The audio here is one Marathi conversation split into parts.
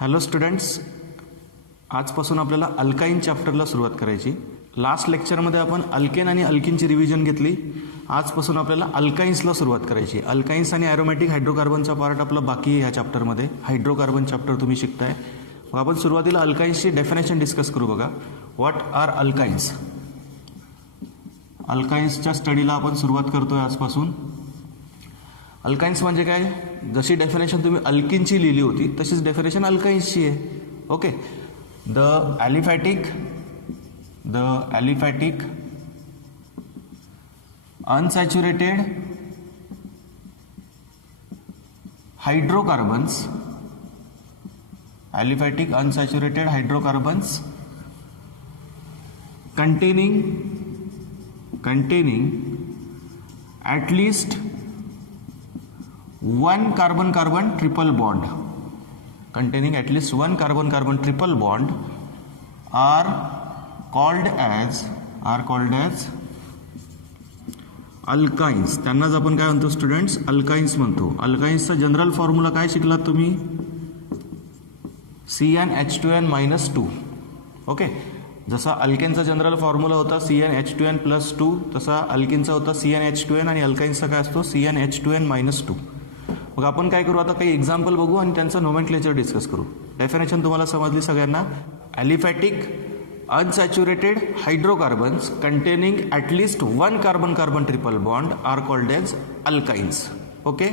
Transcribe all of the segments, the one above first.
हॅलो स्टुडंट्स, आजपासून आपल्याला अल्काईन चॅप्टरला सुरुवात करायची. लास्ट लेक्चरमध्ये आपण अल्केन आणि अल्किनची रिव्हिजन घेतली. आजपासून आपल्याला अल्काईन्सला सुरुवात करायची. अल्काईन्स आणि ॲरोमॅटिक हायड्रोकार्बनचा पार्ट आपला बाकी आहे ह्या चॅप्टरमध्ये. हायड्रोकार्बन चॅप्टर तुम्ही शिकताय. मग आपण सुरुवातीला अल्काईन्सची डेफिनेशन डिस्कस करू. बघा, व्हॉट आर अल्काईन्स. अल्काईन्सच्या स्टडीला आपण सुरुवात करतोय आजपासून. अल्काईन्स म्हणजे काय? जशी डेफिनेशन तुम्ही अल्किनची लिहिली होती तशीच डेफिनेशन अल्काईन्सची आहे. Okay. The aliphatic unsaturated hydrocarbons containing at least one carbon-carbon triple bond are called as अल्काईन्स. त्यांनाच आपण काय म्हणतो स्टुडंट्स? अल्काईन्स म्हणतो. अल्काईन्सचा जनरल फॉर्म्युला काय शिकलात तुम्ही? CnH2n-2. ओके. जसा अल्केनचा जनरल फॉर्म्युला होता CnH2n+2, तसा अल्किनचा होता CnH2n आणि अल्काईन्सचा काय असतो? CnH2n-2. मग आपण काय करू आता? काही एक्झाम्पल बघू आणि त्यांचं नोमेनक्लेचर डिस्कस करू. डेफिनेशन तुम्हाला समजली सगळ्यांना? Aliphatic unsaturated hydrocarbons containing at least one carbon carbon triple bond are called as alkynes. Okay.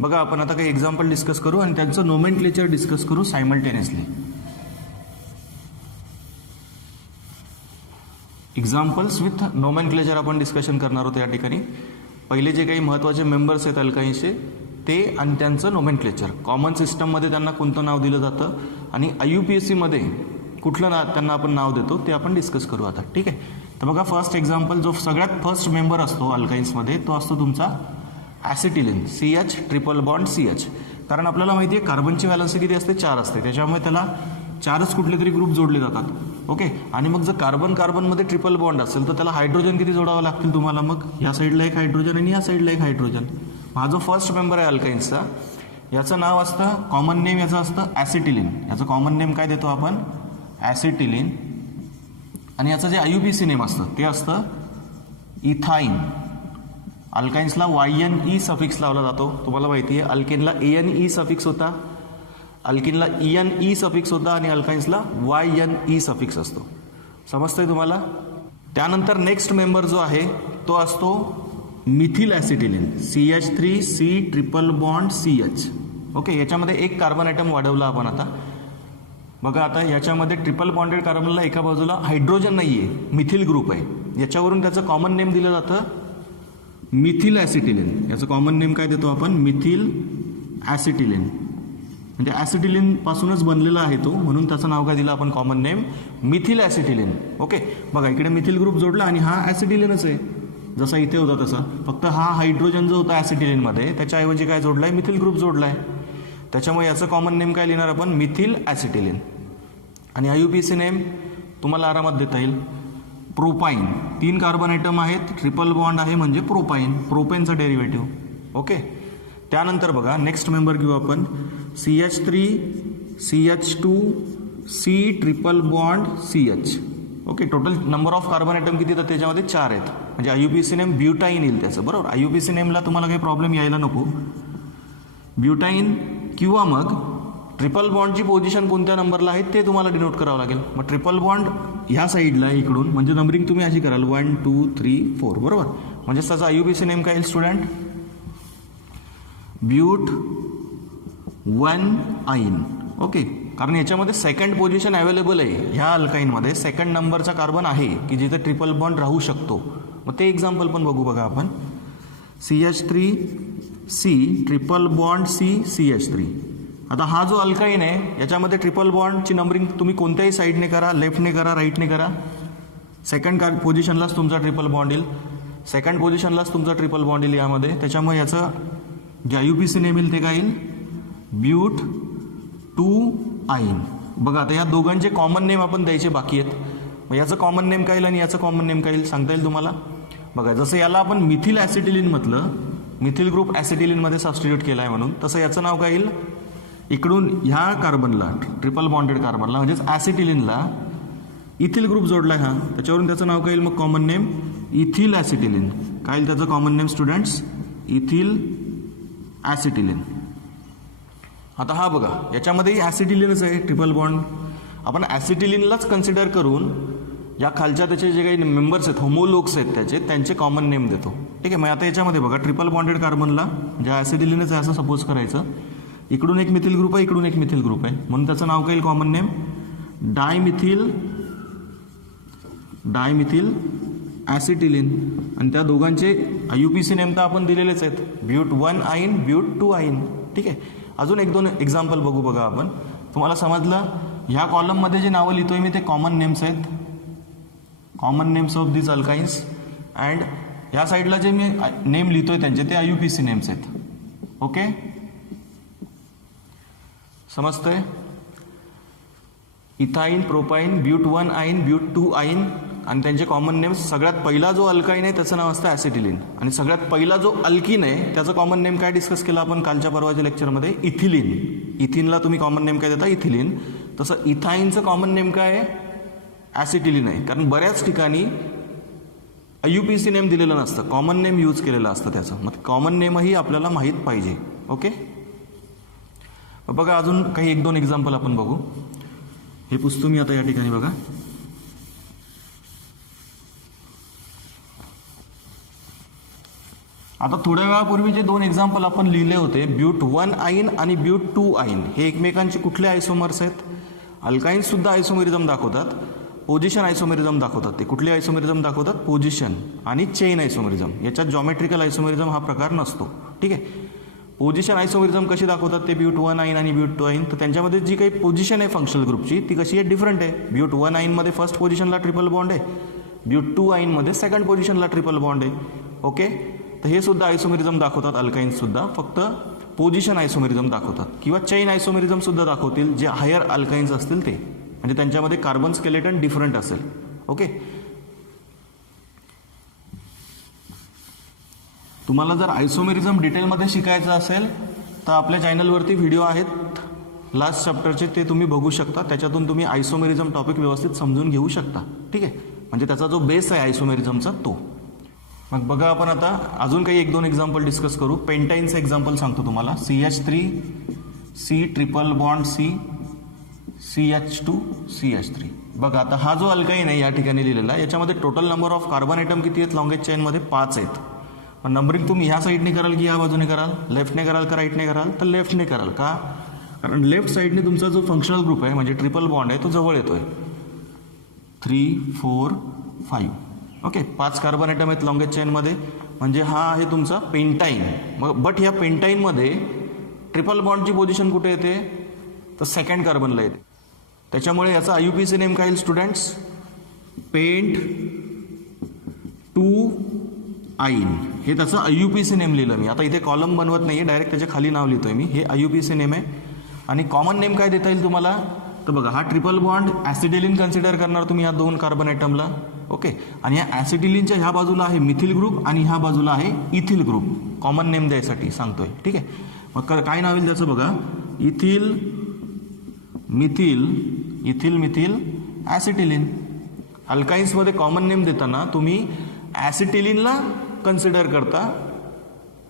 बघा, आपण आता काही एक्झाम्पल डिस्कस करू आणि त्यांचं नोमेनक्लेचर डिस्कस करू सायमल्टेनियसली. एक्झाम्पल्स विथ नोमेनक्लेचर आपण डिस्कशन करणार आहोत या ठिकाणी. पहिले जे काही महत्त्वाचे मेंबर्स आहेत अल्काईन्सचे ते आणि त्यांचं नोमेनक्लेचर. कॉमन सिस्टममध्ये त्यांना कोणतं नाव दिलं जातं आणि IUPACमध्ये कुठलं त्यांना आपण नाव देतो ते आपण डिस्कस करू आता. ठीक आहे. तर बघा, फर्स्ट एक्झाम्पल, जो सगळ्यात फर्स्ट मेंबर असतो अल्काईन्समध्ये तो असतो तुमचा ॲसिटिलिन. CH triple bond CH. कारण आपल्याला माहिती आहे कार्बनची व्हॅलन्सी किती असते? 4 असते. त्याच्यामुळे त्याला 4च कुठले तरी ग्रुप जोडले जातात. ओके. आणि मग जर कार्बनमध्ये ट्रिपल बॉन्ड असेल तर त्याला हायड्रोजन किती जोडावं लागतील तुम्हाला? मग या साईडला एक हायड्रोजन आणि या साईडला एक हायड्रोजन. हा जो फर्स्ट मेंबर आहे अल्काईन्सचा, याचं नाव असतं, कॉमन नेम याचं असतं ॲसिटिलिन. याचं कॉमन नेम काय देतो आपण? ॲसिटिलिन. आणि याचं जे IUPAC नेम असतं ते असतं इथाईन. अल्काईन्सला YnE सफिक्स लावला जातो. तुम्हाला माहिती आहे अल्केनला AnE सफिक्स होता, अल्किनला EnE सफिक्स होता आणि अल्काईन्सला YnE सफिक्स असतो. समजतंय तुम्हाला? त्यानंतर नेक्स्ट मेंबर जो आहे तो असतो methyl acetylene. CH3C triple bond CH. Okay. याच्यामध्ये एक कार्बन ॲटम वाढवला आपण आता. बघा, आता याच्यामध्ये ट्रिपल बॉन्डेड कार्बनला एका बाजूला हायड्रोजन नाही आहे, मिथिल ग्रुप आहे. याच्यावरून त्याचं कॉमन नेम दिलं जातं मिथिल ॲसिटिलिन. याचं कॉमन नेम काय देतो आपण? मिथिल ॲसिटिलिन. म्हणजे ॲसिटिलिन पासूनच बनलेला आहे तो, म्हणून त्याचं नाव काय दिलं आपण? Common name methyl acetylene. Okay. बघा, इकडे मिथिल ग्रुप जोडला आणि हा ॲसिटिलिनच आहे जसा इथे होता तसा. फक्त हा हायड्रोजन जो होता ॲसिटिलिनमध्ये त्याच्याऐवजी काय जोडलाय? Methyl group जोडलाय. त्याच्यामुळे याचं कॉमन नेम काय लिहिणार आपण? मिथिल ॲसिटिलिन. आणि IUPAC नेम तुम्हाला आरामात देता येईल, प्रोपाईन. 3 कार्बन आयटम आहेत, ट्रिपल बॉन्ड आहे म्हणजे प्रोपाईन. प्रोपेनचा डेरिव्हेटिव्ह. ओके. त्यानंतर बघा, नेक्स्ट मेंबर घेऊ आपण CH3CH2C triple bond CH. Okay. Total number of carbon item किती? तर त्याच्यामध्ये 4 आहेत. म्हणजे IUPAC नेम ब्युटाईन येईल त्याचं. बरोबर. IUPAC नेमला तुम्हाला काही प्रॉब्लेम यायला नको. ब्युटाईन किंवा मग ट्रिपल बॉन्डची पोझिशन कोणत्या नंबरला आहे ते तुम्हाला डिनोट करावं लागेल. मग ट्रिपल बॉन्ड ह्या साईडला इकडून, म्हणजे नंबरिंग तुम्ही अशी कराल 1 2 3 4. बरोबर. म्हणजे त्याचा IUPAC नेम काय येईल स्टुडंट? ब्यूट 1 आईन. ओके. कारण याच्यामध्ये सेकंड पोझिशन अवेलेबल आहे. ह्या अल्काईनमध्ये सेकंड नंबरचा कार्बन आहे की जिथे ट्रिपल बॉन्ड राहू शकतो. मग ते एक्झाम्पल पण बघू. बघा आपण CH3C ट्रिपल बॉन्ड CH3. आता हा जो अल्काईन आहे याच्यामध्ये ट्रिपल बॉन्डची नंबरिंग तुम्ही कोणत्याही साईडने करा, लेफ्टने करा, राईटने करा, सेकंड पोझिशनलाच तुमचा ट्रिपल बॉन्ड येईल. सेकंड पोझिशनलाच तुमचा ट्रिपल बॉन्ड येईल यामध्ये. त्याच्यामुळे याचं जे IUPAC नेम येईल ते काय येईल? ब्यूट 2 आईन. बघा, आता या दोघांचे कॉमन नेम आपण द्यायचे बाकी आहेत. मग याचं कॉमन नेम काय येईल आणि याचं कॉमन नेम काय येईल सांगता येईल तुम्हाला? बघा, जसं याला आपण मिथिल ॲसिटिलिन म्हटलं, मिथिल ग्रुप ॲसिटिलिनमध्ये सबस्टिट्यूट केला आहे म्हणून, तसं याचं नाव काय येईल? इकडून ह्या कार्बनला ट्रिपल बॉन्डेड कार्बनला म्हणजेच ॲसिटिलिनला इथिल ग्रुप जोडला ह्या, त्याच्यावरून त्याचं नाव काय येईल मग कॉमन नेम इथिल ॲसिटिलिन. काय येईल त्याचं कॉमन नेम स्टुडंट्स इथिल ॲसिटिलिन. आता हा बघा याच्यामध्येही ॲसिटिलिनच आहे ट्रिपल बॉन्ड. आपण ॲसिटिलिनलाच कन्सिडर करून या खालच्या त्याचे जे काही मेंबर्स आहेत होमोलोग्स आहेत त्यांचे कॉमन नेम देतो. ठीक आहे. मग आता याच्यामध्ये बघा ट्रिपल बॉन्डेड कार्बनला ज्या ॲसिटिलिनच आहे असं सपोज करायचं, इकडून एक मिथिल ग्रुप आहे इकडून एक मिथिल ग्रुप आहे म्हणून त्याचं नाव काय येईल कॉमन नेम डायमिथिल ॲसिटिलिन. आणि त्या दोघांचे IUPAC नेम तर आपण दिलेलेच आहेत, ब्यूट 1 आईन ब्यूट 2 आईन. ठीक आहे. अजून एक दोन एक्झाम्पल बघू बघा आपण. तुम्हाला समजलं ह्या कॉलममध्ये जे नावं लिहितोय मी ते कॉमन नेम्स आहेत, common names of this alkynes. And ह्या साईडला जे मी नेम लिहितोय त्यांचे ते IUPAC नेम्स आहेत. ओके समजतंय. इथाईन प्रोपाईन ब्यूट 1 आईन ब्यूट 2 आईन आणि त्यांचे कॉमन नेम्स. सगळ्यात पहिला जो अल्काईन आहे त्याचं नाव असतं ॲसिटिलिन आणि सगळ्यात पहिला जो अल्किन आहे त्याचं कॉमन नेम काय डिस्कस केलं आपण कालच्या परवाच्या लेक्चरमध्ये इथिलिन. इथिनला तुम्ही कॉमन नेम काय देता इथिलिन. तसं इथाईनचं कॉमन नेम काय आहे ॲसिटिलिन आहे. कारण बऱ्याच ठिकाणी IUPAC नेम दिलेलं नसतं, कॉमन नेम यूज केलेलं असतं त्याचं. मग कॉमन नेमही आपल्याला माहीत पाहिजे. ओके बघा अजून काही एक दोन एक्झाम्पल आपण बघू. हे पुसतो मी आता या ठिकाणी बघा. आता थोड्या वेळापूर्वी जे दोन एक्झाम्पल आपण लिहिले होते ब्यूट 1 आईन आणि ब्यूट 2 आईन हे एकमेकांचे कुठले आयसोमर्स आहेत. अल्काईन्स सुद्धा आयसोमेरिझम दाखवतात, पोझिशन आयसोमेरिझम दाखवतात. ते कुठले आयसोमेरिझम दाखवतात पोझिशन आणि चेन आयसोमेरिझम. याच्यात जॉमेट्रिकल आयसोमेरिझम हा प्रकार नसतो. ठीक आहे. पोझिशन आयसोमेरिझम कशी दाखवतात ते ब्यूट 1 आईन आणि ब्यूट 2 आईन. तर त्यांच्यामध्ये जी काही पोझिशन आहे फंक्शनल ग्रुपची ती कशी आहे डिफरंट आहे. ब्यूट 1 आईनमध्ये फर्स्ट पोझिशनला ट्रिपल बॉन्ड आहे, ब्यूट 2 आईनमध्ये सेकंड पोझिशनला ट्रिपल बॉन्ड आहे. ओके तर हे सुद्धा आयसोमेरिझम दाखवतात अल्काईन्स सुद्धा, फक्त पोझिशन आयसोमेरिझम दाखवतात किंवा चैन आयसोमेरिझम सुद्धा दाखवतील जे हायर अल्काईन्स असतील ते, म्हणजे त्यांच्यामध्ये कार्बन स्केलेटन डिफरंट असेल. ओके तुम्हाला जर आयसोमेरिझम डिटेलमध्ये शिकायचं असेल तर आपल्या चॅनलवरती व्हिडिओ आहेत लास्ट चॅप्टरचे, ते तुम्ही बघू शकता. त्याच्यातून तुम्ही आयसोमेरिझम टॉपिक व्यवस्थित समजून घेऊ शकता. ठीक आहे. म्हणजे त्याचा जो बेस आहे आयसोमेरिझमचा तो. मग बघा आपण आता अजून काही एक दोन एक्झाम्पल डिस्कस करू. पेंटाईनचं एक्झाम्पल सांगतो तुम्हाला. CH3 C triple bond C CH2 CH3. बघा आता हा जो अल्काईन आहे या ठिकाणी लिहिलेला आहे याच्यामध्ये total number of carbon item किती आहेत लॉंगेस्ट चेनमध्ये 5 आहेत. पण नंबरिंग तुम्ही ह्या साईडने कराल की या बाजूने कराल, लेफ्टने कराल का राईटने कराल, तर लेफ्टने कराल. का कारण लेफ्ट साईडने तुमचा जो फंक्शनल ग्रुप आहे म्हणजे ट्रिपल बॉन्ड आहे तो जवळ येतोय. 3 4 5. ओके 5 कार्बन आयटम आहेत लॉंगेस्ट चेनमध्ये म्हणजे हा आहे तुमचा पेंटाईन. मग बट ह्या पेंटाईनमध्ये ट्रिपल बॉन्डची पोझिशन कुठे येते तर सेकंड कार्बनला येते. त्याच्यामुळे याचा IUPAC नेम काय येईल स्टुडंट्स पेंट 2 आईन. हे त्याचं IUPAC नेम लिहिलं मी. आता इथे कॉलम बनवत नाही आहे, डायरेक्ट त्याच्या खाली नाव लिहितोय मी. हे IUPAC नेम आहे. आणि कॉमन नेम काय देता येईल तुम्हाला तर बघा हा ट्रिपल बॉन्ड ॲसिटिलिन कन्सिडर करणार तुम्ही या 2 कार्बन आयटमला. ओके आणि या ॲसिटिलिनच्या ह्या बाजूला आहे मिथिल ग्रुप आणि ह्या बाजूला आहे इथिल ग्रुप. कॉमन नेम द्यायसाठी सांगतोय. ठीक आहे. मग काय नाव येईल त्याचं बघा इथिल मिथिल ॲसिटिलिन. अल्काईन्समध्ये कॉमन नेम देताना तुम्ही ॲसिटिलिनला कन्सिडर करता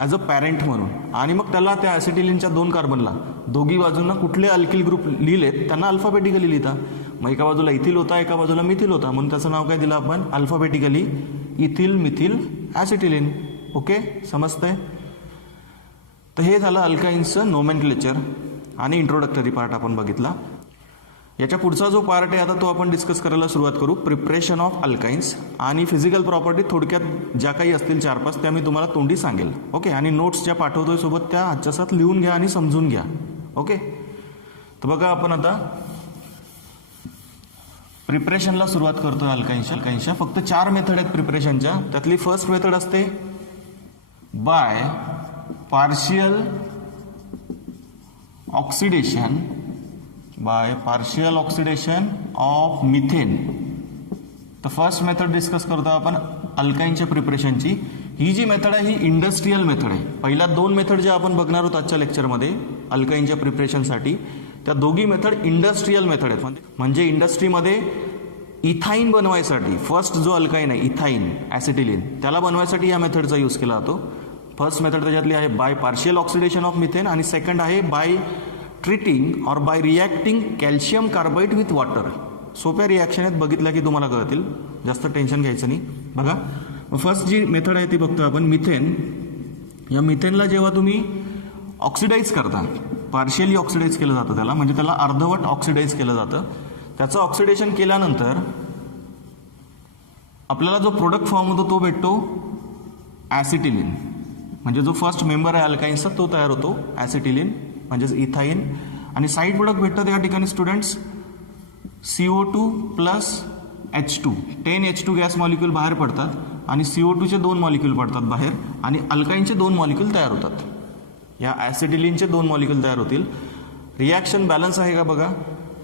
ॲज अ पॅरेंट म्हणून आणि मग त्याला त्या ॲसिटिलिनच्या 2 कार्बनला दोघी बाजूंना कुठले अल्किल ग्रुप लिहिलेत त्यांना अल्फाबेटिकली लिहिता. मग एका बाजूला इथिल होता एका बाजूला मिथिल होता म्हणून त्याचं नाव काय दिलं आपण alphabetically ethyl methyl acetylene. Okay समजतंय. तर हे झालं अल्काईन्सचं नोमेनक्लेचर आणि इंट्रोडक्टरी पार्ट आपण बघितला. याच्या पुढचा जो पार्ट आहे आता तो आपण डिस्कस करायला सुरुवात करू. प्रिपरेशन ऑफ अल्काईन्स आणि फिजिकल प्रॉपर्टी थोडक्यात ज्या काही असतील 4-5 त्या मी तुम्हाला तोंडी सांगेल. ओके आणि नोट्स ज्या पाठवतोय सोबत त्या आजच्या साथ लिहून घ्या आणि समजून घ्या. ओके तर बघा आपण आता प्रिपरेशनला सुरुवात करतोय अल्काईन्सच्या. फक्त 4 मेथड आहेत प्रिपरेशनच्या. त्यातली फर्स्ट मेथड असते bye partial oxidation of methane. तर फर्स्ट मेथड डिस्कस करतो आपण अल्काईनच्या प्रिपरेशनची. ही जी मेथड आहे ही इंडस्ट्रियल मेथड आहे. पहिल्या 2 मेथड ज्या आपण बघणार आहोत आजच्या लेक्चरमध्ये अल्काईनच्या प्रिपरेशनसाठी. त्या दोघी मेथड इंडस्ट्रियल मेथड आहेत. म्हणजे इंडस्ट्रीमध्ये इथाईन बनवायसाठी फर्स्ट जो अल्काईन आहे इथाईन ॲसिटिलीन त्याला बनवायसाठी या मेथडचा यूज केला जातो. फर्स्ट मेथड त्याच्यातली आहे bye partial oxidation of methane आणि सेकंड आहे by treating or bye reacting calcium carbide with water. सोप्या रिॲक्शन आहेत, बघितल्या की तुम्हाला कळतील, जास्त टेन्शन घ्यायचं नाही. बघा फर्स्ट जी मेथड आहे ती बघतो आपण मिथेन. या मिथेनला जेव्हा तुम्ही ऑक्सिडाईज करता, पार्शियली ऑक्सिडाईज केलं जातं त्याला, म्हणजे त्याला अर्धवट ऑक्सिडाईज केलं जातं. त्याचं ऑक्सिडेशन केल्यानंतर आपल्याला जो प्रोडक्ट फॉर्म होतो तो भेटतो ॲसिटिलीन. म्हणजे जो फर्स्ट मेंबर आहे अल्काईन्सचा तो तयार होतो ॲसिटिलीन म्हणजेच इथाईन. आणि साईड प्रोडक्ट भेटतं त्या ठिकाणी students CO2 plus H2. 10 H2 gas molecule बाहेर पडतात आणि CO2चे 2 मॉलिक्यूल पडतात बाहेर आणि अल्काईनचे 2 मॉलिक्यूल तयार होतात. या ॲसिटिलीनचे 2 मॉलिक्यूल तयार होतील. रिॲक्शन बॅलन्स आहे का बघा.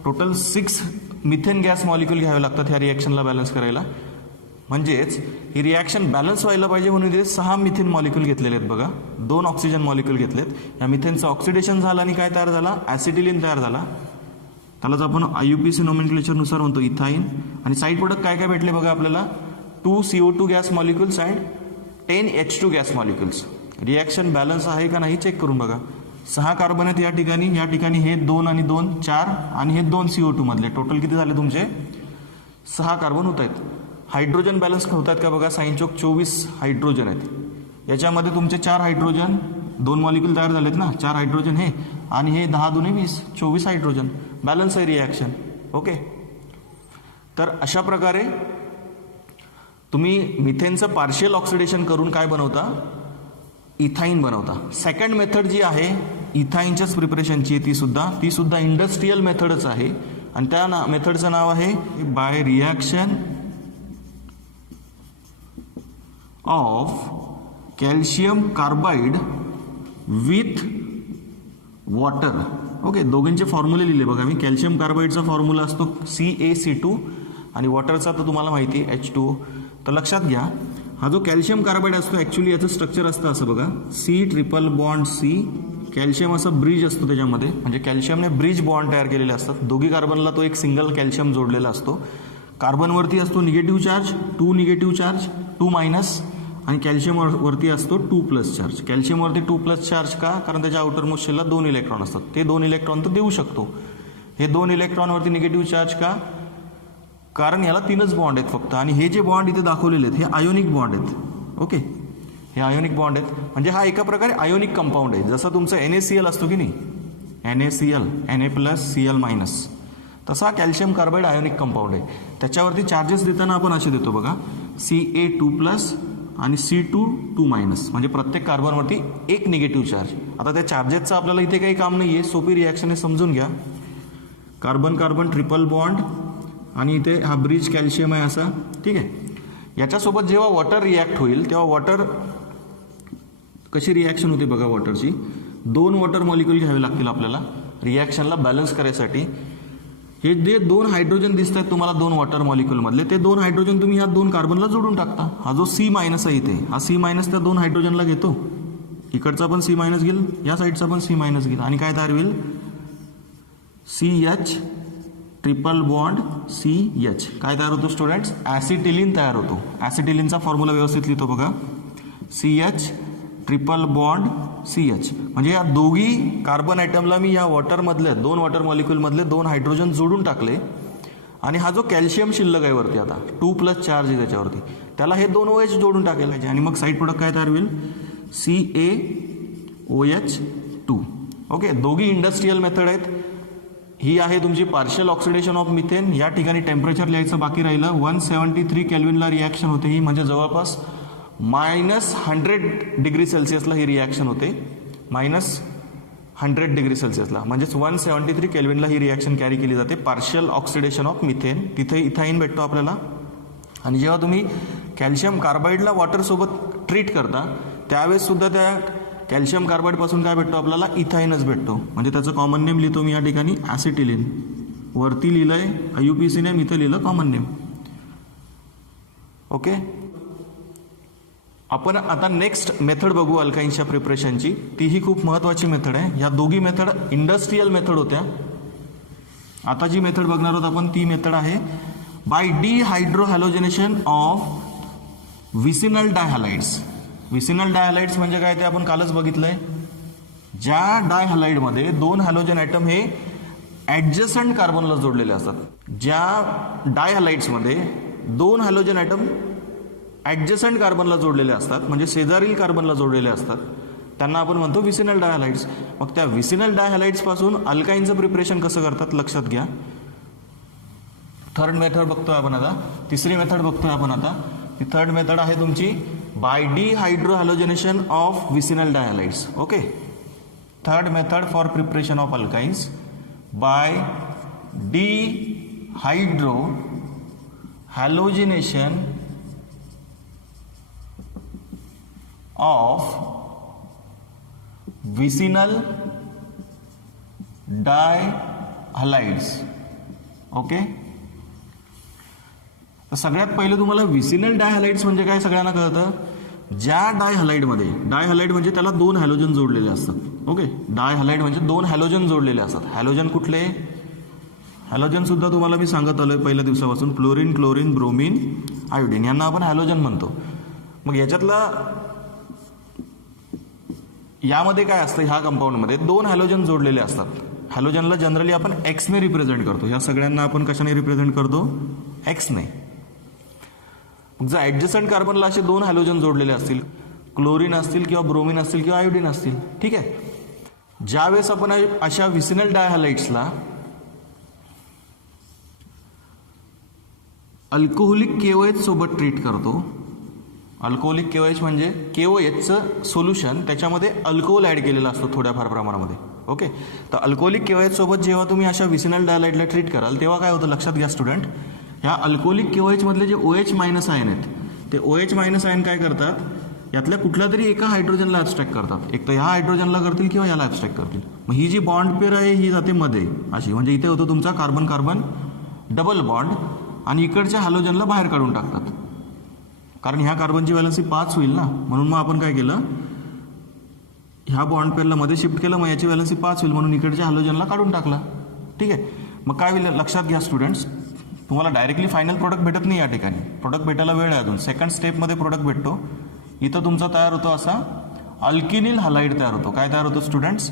टोटल 6 मिथेन गॅस मॉलिक्यूल घ्यावे लागतात ह्या रिॲक्शनला बॅलन्स करायला. म्हणजेच ही रिॲक्शन बॅलन्स व्हायला पाहिजे म्हणून इथे 6 मिथेन मॉलिक्यूल घेतलेले आहेत बघा. 2 ऑक्सिजन मॉलिक्यूल घेतलेत. या मिथेनचं ऑक्सिडेशन झालं आणि काय तयार झाला, ॲसिटिलीन तयार झाला. त्यालाच आपण IUPAC नोमेनक्लेचरनुसार म्हणतो इथाईन. आणि साईड प्रोडक्ट काय काय भेटले बघा आपल्याला, 2 CO2 gas molecules and 10 H2 gas molecules. Reaction balance आहे का नाही चेक करून बघा. 6 कार्बन आहेत या ठिकाणी हे 2 आणि 2 4 आणि हे 2 CO2 मधले टोटल किती झाले तुमचे 6 कार्बन होत आहेत. हायड्रोजन बॅलन्स होत आहेत का बघा. साइन चौक 24 हायड्रोजन आहेत. याच्यामध्ये तुमचे 4 हायड्रोजन 2 मॉलिक्यूल तयार झालेत ना, 4 हायड्रोजन हे आणि हे 10 2 20 24 हायड्रोजन. बॅलन्स आहे रिॲक्शन. ओके, तर अशा प्रकारे तुम्ही मिथेनचं पार्शियल ऑक्सिडेशन करून काय बनवता, इथाईन बनवता. सेकंड मेथड जी आहे इथाईनच्याच प्रिपरेशनची ती सुद्धा इंडस्ट्रियल मेथडच आहे आणि त्या मेथडचं नाव आहे by reaction of calcium carbide with water. Okay, दोघांचे फॉर्म्युले लिहिले बघा मी. कॅल्शियम कार्बाईडचा फॉर्म्युला असतो CaC2 आणि वॉटरचा तर तुम्हाला माहिती आहे H2O. तर लक्षात घ्या, हा जो कॅल्शियम कार्बाईड असतो ॲक्च्युली याचं स्ट्रक्चर असतं असं बघा, C∧C. कॅल्शियम असं ब्रिज असतो त्याच्यामध्ये, म्हणजे कॅल्शियमने ब्रिज बॉन्ड तयार केलेले असतात. दोघी कार्बनला तो एक सिंगल कॅल्शियम जोडलेला असतो. कार्बनवरती असतो negative charge, 2 negative charge, 2 minus, आणि कॅल्शियम वरती असतो 2+ चार्ज. कॅल्शियमवरती 2+ चार्ज का, कारण त्याच्या आउटर मोस्ट शेलला 2 इलेक्ट्रॉन असतात. ते 2 इलेक्ट्रॉन तर देऊ शकतो. हे 2 इलेक्ट्रॉनवरती निगेटिव्ह चार्ज का, कारण याला 3च बॉन्ड आहेत फक्त. आणि हे जे बॉन्ड इथे दाखवलेले आहेत हे आयोनिक बॉन्ड आहेत. ओके, हे आयोनिक बॉन्ड आहेत. म्हणजे हा एका प्रकारे आयोनिक कंपाऊंड आहे. जसं तुमचं NaCl असतो की नाही, NaCl Na+Cl-, तसा कॅल्शियम कार्बाईड आयोनिक कंपाऊंड आहे. त्याच्यावरती चार्जेस देताना आपण असे देतो बघा, Ca2+ आणि C2 म्हणजे प्रत्येक कार्बनवरती एक निगेटिव्ह चार्ज. आता त्या चार्जेसचं आपल्याला इथे काही काम नाही आहे, सोपी रिॲक्शन आहे, समजून घ्या. कार्बन कार्बन ट्रिपल बॉन्ड आणि इथे हा ब्रिज कॅल्शियम आहे असा. ठीक आहे, याच्यासोबत जेव्हा वॉटर रिॲक्ट होईल तेव्हा वॉटर कशी रिॲक्शन होते बघा. वॉटरची 2 वॉटर मॉलिक्यूल घ्यावे लागतील आपल्याला रिॲक्शनला बॅलन्स करायसाठी. हे जे 2 हायड्रोजन दिसत आहेत तुम्हाला 2 वॉटर मॉलिक्यूलमधले, ते 2 हायड्रोजन तुम्ही ह्या 2 कार्बनला जोडून टाकता. हा जो C- आहे इथे, हा C- त्या 2 हायड्रोजनला घेतो. इकडचा पण C- घेईल, या साईडचा पण C- घेईल आणि काय तयार होईल, CH ट्रिपल बॉन्ड CH. काय तयार होतो स्टुडंट्स, ॲसिटिलीन तयार होतो. ॲसिटिलीनचा फॉर्म्युला व्यवस्थित लिहितो बघा, CH ट्रिपल बॉन्ड CH. म्हणजे या दोघी कार्बन आयटमला मी या वॉटरमधले 2 वॉटर मॉलिक्यूलमधले 2 हायड्रोजन जोडून टाकले आणि हा जो कॅल्शियम शिल्लक आहे वरती आता 2+ चार्ज आहे त्याच्यावरती, त्याला हे 2 OH जोडून टाकेल पाहिजे. आणि मग साईड प्रोडक्ट काय तयार होईल, CaOH2. ओके, दोघी इंडस्ट्रियल मेथड आहेत. ही आहे तुमची पार्शियल ऑक्सिडेशन ऑफ मिथेन. या ठिकाणी टेम्परेचर लिहायचं बाकी राहिलं. 173 केल्विनला रिॲक्शन होते ही, म्हणजे जवळपास -100 डिग्री सेल्सिअसला ही रिॲक्शन होते. -100 डिग्री सेल्सिअसला म्हणजेच 173 केल्विनला ही रिॲक्शन कॅरी केली जाते. पार्शियल ऑक्सिडेशन ऑफ मिथेन, तिथे इथाईन भेटतो आपल्याला. आणि जेव्हा तुम्ही कॅल्शियम कार्बाईडला वॉटरसोबत ट्रीट करता त्यावेळेस सुद्धा त्या कॅल्शियम कार्बाईडपासून काय भेटतो आपल्याला, इथाईनच भेटतो. म्हणजे त्याचं कॉमन नेम लिहितो मी या ठिकाणी ॲसिटिलीन. वरती लिहिलं आहे IUPAC नेम, इथं लिहिलं कॉमन नेम. ओके, आपण आता नेक्स्ट मेथड बघू अल्काइन्सच्या प्रिपरेशनची. तीही खूप महत्त्वाची मेथड आहे. ह्या दोघी मेथड इंडस्ट्रियल मेथड होत्या. आता जी मेथड बघणार आहोत आपण ती मेथड आहे bye dehydrohalogenation of vicinal डायहॅलाइड्स. Vicinal डायहॅलाइड्स म्हणजे काय ते आपण कालच बघितलंय. ज्या डायहॅलाइडमध्ये 2 हॅलोजन ॲटम हे ॲडजसंट कार्बनला जोडलेले असतात. ज्या डायहॅलाइड्समध्ये 2 हॅलोजन ॲटम ॲडजसंट कार्बनला जोडलेले असतात म्हणजे शेजारील कार्बनला जोडलेले असतात त्यांना आपण म्हणतो विसिनल डायहॅलाइड्स. मग त्या विसिनल डायहॅलाइड्सपासून अल्काइनचं प्रिपरेशन कसं करतात लक्षात घ्या. थर्ड मेथड बघतोय आपण आता. तिसरी मेथड बघतोय आपण आता. ती थर्ड मेथड आहे तुमची by dehydrohalogenation of vicinal dihalides. Okay, third method for preparation of alkynes by dehydrohalogenation of vicinal dihalides. Okay, तर सगळ्यात पहिलं तुम्हाला विसिनल डायहॅलाइड्स म्हणजे काय सगळ्यांना कळतं. ज्या डायहॅलाइडमध्ये, डायहॅलाइड म्हणजे त्याला 2 हॅलोजन जोडलेले असतात. ओके, डायहॅलाइड म्हणजे 2 हॅलोजन जोडलेले असतात. हॅलोजन कुठले? हॅलोजन सुद्धा तुम्हाला मी सांगत आलोय पहिल्या दिवसापासून. फ्लोरीन, क्लोरीन, ब्रोमीन, आयोडीन यांना आपण हॅलोजन म्हणतो. मग याच्यातला यामध्ये काय असतं, ह्या कंपाऊंडमध्ये 2 हॅलोजन जोडलेले असतात. हॅलोजनला जनरली आपण एक्सने रिप्रेझेंट करतो. ह्या सगळ्यांना आपण कशाने रिप्रेझेंट करतो? एक्सने. मग जर ॲडजसंट कार्बनला असे 2 हॅलोजन जोडलेले असतील, क्लोरीन असतील किंवा ब्रोमीन असतील किंवा आयोडीन असतील, ठीक आहे. ज्यावेळेस आपण अशा विसिनल डायहॅलाइड्सला अल्कोहोलिक KOH सोबत ट्रीट करतो. अल्कोहोलिक KOH म्हणजे KOHचं सोल्युशन, त्याच्यामध्ये अल्कोहोल ॲड केलेला असतो थोड्याफार प्रमाणामध्ये. ओके, तर अल्कोहोलिक KOH सोबत जेव्हा तुम्ही अशा विसिनल डायहॅलाइडला ट्रीट कराल तेव्हा काय होतं लक्षात घ्या स्टुडंट. ह्या अल्कोहोलिक KOH मधले जे OH मायनस आयन आहेत ते OH मायनस आयन काय करतात, यातल्या कुठल्या तरी एका हायड्रोजनला ॲब्स्ट्रॅक्ट करतात. एक तर ह्या हायड्रोजनला करतील किंवा याला ॲब्स्ट्रॅक्ट करतील. मग ही जी बॉन्ड पेअर आहे ही जाते मध्ये अशी, म्हणजे इथे होतो तुमचा कार्बन कार्बन डबल बॉन्ड आणि इकडच्या हॅलोजनला बाहेर काढून टाकतात. कारण ह्या कार्बनची व्हॅलन्सी 5 होईल ना, म्हणून मग आपण काय केलं, ह्या बॉन्ड पेअरला मध्ये शिफ्ट केलं. मग याची व्हॅलन्सी 5 होईल म्हणून इकडच्या हॅलोजनला काढून टाकला. ठीक आहे, मग काय होईल लक्षात घ्या स्टुडंट्स. तुम्हाला डायरेक्टली फायनल प्रोडक्ट भेटत नाही या ठिकाणी. प्रोडक्ट भेटायला वेळ आहे अजून. सेकंड स्टेपमध्ये प्रोडक्ट भेटतो. इथं तुमचा तयार होतो असा अल्किनिल हलाइड तयार होतो. काय तयार होतो स्टुडंट्स?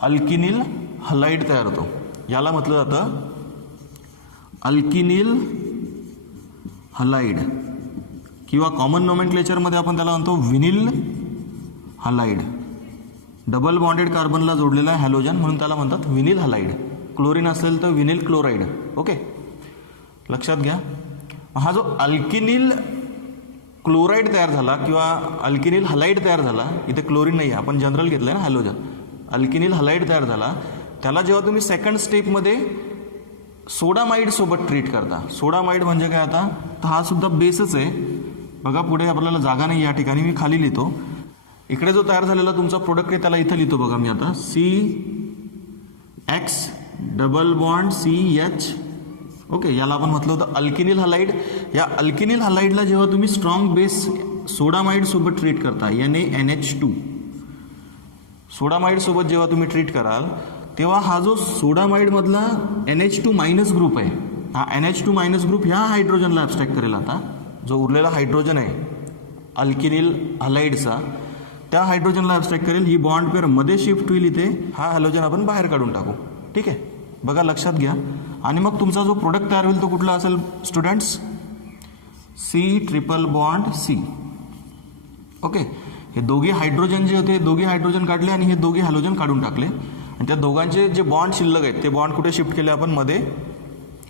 अल्किनिल हलाइड तयार होतो. याला म्हटलं जातं अल्किनिल हलाइड किंवा कॉमन नोमेनक्लेचरमध्ये आपण त्याला म्हणतो विनिल हलाइड. डबल बॉन्डेड कार्बनला जोडलेला हॅलोजन म्हणून त्याला म्हणतात विनिल हलाइड. क्लोरीन असेल तर विनिल क्लोराइड. ओके, लक्षात घ्या. हा जो अल्किनिल क्लोराइड तयार झाला किंवा अल्किनिल हलाइड तयार झाला, इथे क्लोरीन नाही आहे, आपण जनरल घेतलंय ना हॅलोजन. अल्किनिल हलाइड तयार झाला, त्याला जेव्हा तुम्ही सेकंड स्टेपमध्ये सोडामाइड सोबत ट्रीट करता. सोडामाइड म्हणजे काय आता, तर हा सुद्धा बेसच आहे. बघा पुढे आपल्याला जागा नाही या ठिकाणी, मी खाली लिहितो. इकडे जो तयार झालेला तुमचा प्रोडक्ट आहे त्याला इथं लिहितो बघा मी आता CX double bond CH. Okay, याला आपण म्हटलं होतं अल्किनिल हलाइड. या अल्किनिल हलाइडला जेव्हा तुम्ही स्ट्रॉंग बेस सोडामाइड सोबत ट्रीट करता NaNH2, सोडामाइड सोबत जेव्हा तुम्ही ट्रीट कराल तेव्हा हा जो सोडामाइड मधला NH2 मायनस ग्रुप आहे, हा NH2 मायनस ग्रुप ह्या हायड्रोजनला ॲब्स्ट्रॅक्ट करेल. आता जो उरलेला हायड्रोजन आहे अल्किनिल हलाइडचा, त्या हायड्रोजनला ॲब्स्ट्रॅक्ट करेल. ही बॉन्ड पेअर मध्ये शिफ्ट होईल. इथे हा हॅलोजन आपण बाहेर काढून टाकू. ठीक आहे, बघा लक्षात घ्या. आणि मग तुमचा जो प्रोडक्ट तयार होईल तो कुठला असेल students? C triple bond C. Okay, हे दोघे हायड्रोजन जे होते दोघे हायड्रोजन काढले आणि हे दोघे हॅलोजन काढून टाकले. आणि त्या दोघांचे जे बॉन्ड शिल्लक आहेत ते बॉन्ड कुठे शिफ्ट केले आपण? मध्ये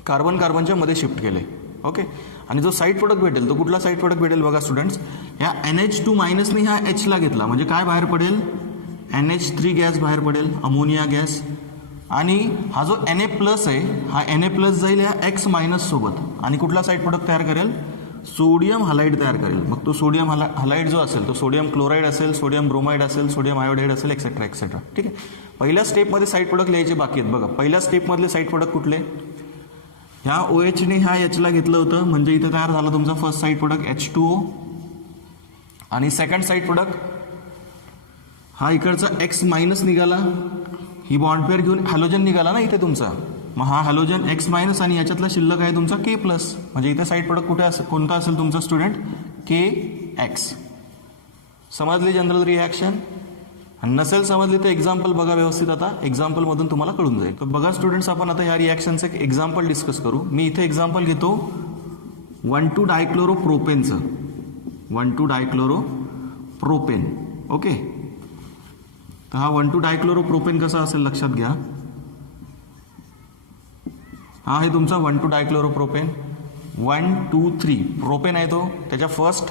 कार्बन कार्बनच्या मध्ये शिफ्ट केले. ओके, आणि जो साईड प्रोडक्ट भेटेल तो कुठला साईड प्रोडक्ट भेटेल बघा स्टुडंट्स. ह्या NH2 मायनसने ह्या Hला घेतला म्हणजे काय बाहेर पडेल? NH3 गॅस बाहेर पडेल, अमोनिया गॅस. आणि हा जो Na प्लस आहे हा Na प्लस जाईल या X मायनस सोबत आणि कुठला साईड प्रोडक्ट तयार करेल? सोडियम हलाइड तयार करेल. मग तो सोडियम हलाइड जो असेल तो सोडियम क्लोराइड असेल, सोडियम ब्रोमाइड असेल, सोडियम आयोडाइड असेल, एक्सेट्रा एक्सेट्रा. ठीक आहे, पहिल्या स्टेपमध्ये साईड प्रोडक्ट लिहायचे बाकी आहेत. बघा पहिल्या स्टेपमधले साईड प्रोडक्ट कुठले? ह्या OHने ह्या Hला घेतलं होतं म्हणजे इथे तयार झाला तुमचा फर्स्ट साईड प्रोडक्ट H2O. आणि सेकंड साईड प्रोडक्ट हा इकडचा एक्स मायनस निघाला, ही बॉन्ड पेअर घेऊन हॅलोजन निघाला ना इथे तुमचा, मग हा हॅलोजन एक्स मायनस आणि याच्यातला शिल्लक आहे तुमचा के प्लस, म्हणजे इथे साईड प्रोडक्ट कुठे असेल, कोणता असेल तुमचा स्टुडंट, के एक्स. समजली जनरल रिॲक्शन? आणि नसेल समजली तर एक्झाम्पल बघा व्यवस्थित, आता एक्झाम्पलमधून तुम्हाला कळून जाईल. तर बघा स्टुडंट्स, आपण आता ह्या रिॲक्शनचं एक एक्झाम्पल डिस्कस करू. मी इथे एक्झाम्पल घेतो 1,2-डायक्लोरोप्रोपेनचं, 1,2-डायक्लोरोप्रोपेन. ओके, तर हा 1,2-डायक्लोरोप्रोपेन कसा असेल लक्षात घ्या. हा आहे तुमचा 1,2-डायक्लोरोप्रोपेन. 1, 2, 3 प्रोपेन आहे तो, त्याच्या फर्स्ट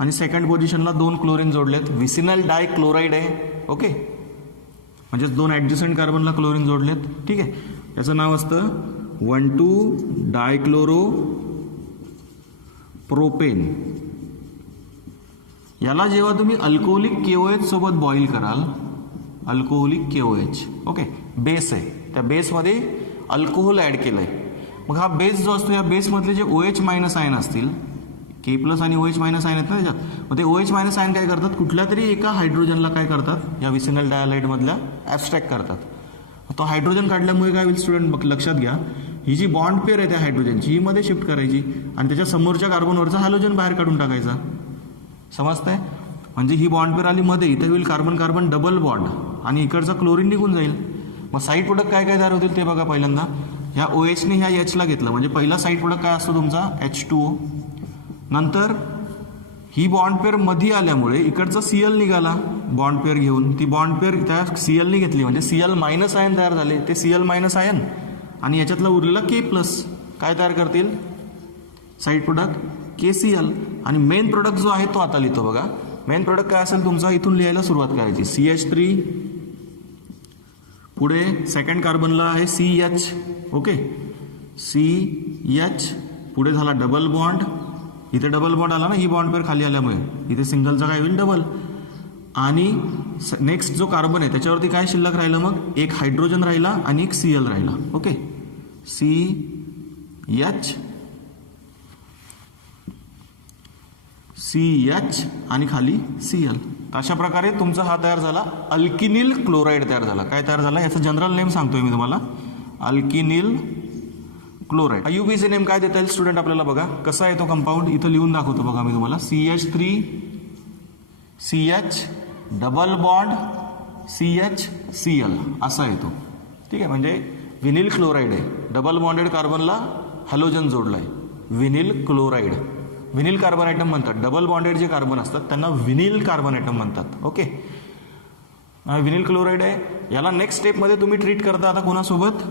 आणि सेकंड पोझिशनला 2 क्लोरीन जोडलेत, विसिनल डायक्लोराईड आहे. ओके, म्हणजेच 2 ॲडजसंट कार्बनला क्लोरीन जोडलेत. ठीक आहे, याचं नाव असतं 1,2-डायक्लोरोप्रोपेन. याला जेव्हा तुम्ही अल्कोहोलिक KOH सोबत बॉईल कराल, अल्कोहोलिक KOH, ओके, बेस आहे, त्या बेसमध्ये अल्कोहोल ॲड केलं आहे. मग हा बेस जो असतो, या बेसमधले जे OH मायनस आयन असतील, के प्लस आणि OH मायनस आयन आहेत ना त्याच्यात, मग ते OH मायनस आयन काय करतात, कुठल्या तरी एका हायड्रोजनला काय करतात, या विसिनल डायलाइडमधल्या ॲब्स्ट्रॅक्ट करतात. तो हायड्रोजन काढल्यामुळे काय होईल स्टुडंट, लक्षात घ्या, ही जी बॉन्ड पेअर आहे त्या हायड्रोजनची, ही मध्ये शिफ्ट करायची आणि त्याच्या समोरच्या कार्बनवरचा हॅलोजन बाहेर काढून टाकायचा. समजतंय? म्हणजे ही बॉन्ड पेअर आली मध्ये, इथे होईल कार्बन कार्बन डबल बॉन्ड आणि इकडचा क्लोरीन निघून जाईल. मग साईड प्रोडक्ट काय काय तयार होतील ते बघा. पहिल्यांदा ह्या OHने ह्या Hला घेतलं, म्हणजे पहिला साईड प्रोडक्ट काय असतो तुमचा, H2O. नंतर ही बॉन्ड पेअर मध्ये आल्यामुळे इकडचा Cl निघाला बॉन्ड पेअर घेऊन, ती बॉन्ड पेअर त्या Clने घेतली, म्हणजे Cl मायनस आयन तयार झाले, ते Cl मायनस आयन आणि याच्यातला उरलेला K प्लस काय तयार करतील, साईड प्रोडक्ट KCl. आणि मेन प्रोडक्ट जो आहे तो आता लिहितो बघा. मेन प्रोडक्ट काय असेल तुमचा, इथून लिहायला सुरुवात करायची, CH3, पुढे सेकंड कार्बनला आहे CH. ओके, CH, पुढे झाला डबल बॉन्ड, इथे डबल बॉन्ड आला ना, ही बॉन्ड पेअर खाली आल्यामुळे इथे सिंगलचा काय होईल, डबल. आणि नेक्स्ट जो कार्बन आहे त्याच्यावरती काय शिल्लक राहिलं, मग एक हायड्रोजन राहिला आणि एक Cl राहिला. ओके, CH आणि खाली Cl. अशा प्रकारे तुमचा हा तयार झाला अल्किनिल क्लोराईड तयार झाला. काय तयार झाला, याचं जनरल नेम सांगतोय मी तुम्हाला, अल्किनिल क्लोराईड. IUPAC नेम काय देता येईल स्टुडंट आपल्याला, बघा कसा आहे तो कंपाऊंड, इथं लिहून दाखवतो बघा मी तुम्हाला. CH3 CH double bond CH Cl असा येतो. ठीक आहे, म्हणजे विनिल क्लोराईड आहे, डबल बॉन्डेड कार्बनला हॅलोजन जोडलाय, vinyl chloride. Vinyl carbon atom म्हणतात, डबल बॉन्डेड जे कार्बन असतात त्यांना विनिल कार्बन ॲटम म्हणतात. ओके, विनिल क्लोराईड आहे. याला नेक्स्ट स्टेपमध्ये तुम्ही ट्रीट करता आता कोणासोबत,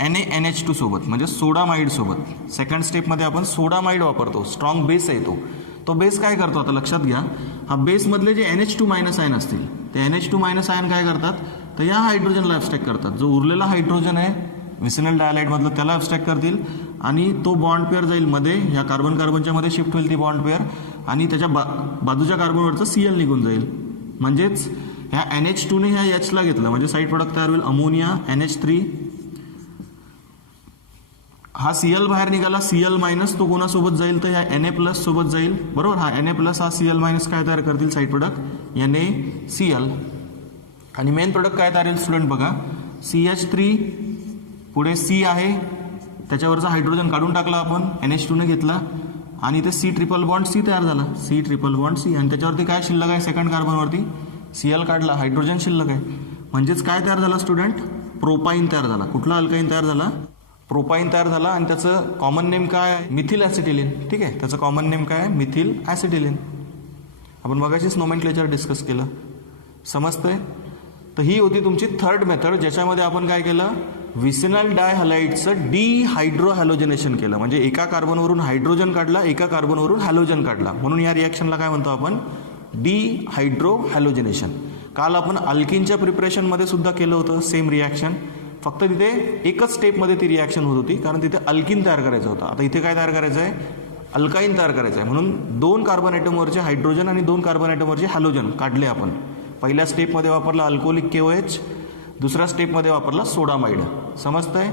NaNH2 सोबत, म्हणजे सोडामाइड सोबत. सेकंड स्टेपमध्ये आपण सोडामाइड वापरतो, स्ट्रॉंग बेस आहे तो. तो बेस काय करतो आता लक्षात घ्या, हा बेसमधले जे NH2 मायनस आयन असतील, ते NH2 मायनस आयन काय करतात, तर या हायड्रोजनला ॲब्स्ट्रॅक्ट करतात. जो उरलेला हायड्रोजन आहे विसिनल डायलाइडमधलं त्याला ॲब्स्ट्रॅक्ट करतील आणि तो बॉन्ड पेअर जाईल मध्ये, या कार्बन कार्बनच्या मध्ये शिफ्ट होईल ती बॉन्ड पेअर आणि त्याच्या बाजूच्या कार्बनवरचं Cl निघून जाईल. म्हणजेच ह्या NH2ने ह्या Hला घेतलं, म्हणजे साईड प्रोडक्ट तयार होईल अमोनिया NH3. हा Cl बाहेर निघाला, Cl मायनस तो कोणासोबत जाईल, तर ह्या Na प्लस सोबत जाईल. बरोबर, हा Na प्लस हा Cl मायनस काय तयार करतील, साईड प्रोडक्ट NaCl. आणि मेन प्रोडक्ट काय तयार होईल स्टुडंट बघा, CH3, पुढे C आहे, त्याच्यावरचा हायड्रोजन काढून टाकला आपण, NH2ने घेतला आणि इथे C ट्रिपल बॉन्ड C तयार झाला, C ट्रिपल बॉन्ड C. आणि त्याच्यावरती काय शिल्लक आहे, सेकंड कार्बनवरती Cl काढला, हायड्रोजन शिल्लक आहे. म्हणजेच काय तयार झाला स्टुडंट, प्रोपाईन तयार झाला. कुठला अल्काईन तयार झाला, प्रोपाईन तयार झाला. आणि त्याचं कॉमन नेम काय आहे, मिथिल ॲसिटिलीन. ठीक आहे, त्याचं कॉमन नेम काय आहे, मिथिल ॲसिटिलीन. आपण मगाशीच नोमेनक्लेचर डिस्कस केलं, समजतंय. तर ही होती तुमची थर्ड मेथड, ज्याच्यामध्ये आपण काय केलं, विसिनल डायहलाइडचं डिहायड्रोहॅलोजनेशन केलं. म्हणजे एका कार्बनवरून हायड्रोजन काढला, एका कार्बनवरून हॅलोजन काढला, म्हणून या रिॲक्शनला काय म्हणतो आपण, डिहायड्रोहॅलोजनेशन. काल आपण अल्किनच्या प्रिपरेशनमध्ये सुद्धा केलं होतं सेम रिॲक्शन, फक्त तिथे एकच स्टेपमध्ये ती रिॲक्शन होत होती, कारण तिथे अल्किन तयार करायचं होतं. आता इथे काय तयार करायचं आहे, अल्काईन तयार करायचं आहे. म्हणून 2 कार्बन ॲटमवरचे हायड्रोजन आणि 2 कार्बन ॲटमवरचे हॅलोजन काढले आपण. पहिल्या स्टेपमध्ये वापरला अल्कोहोलिक KOH, दुसऱ्या स्टेपमध्ये वापरला सोडामाइड. समजतंय?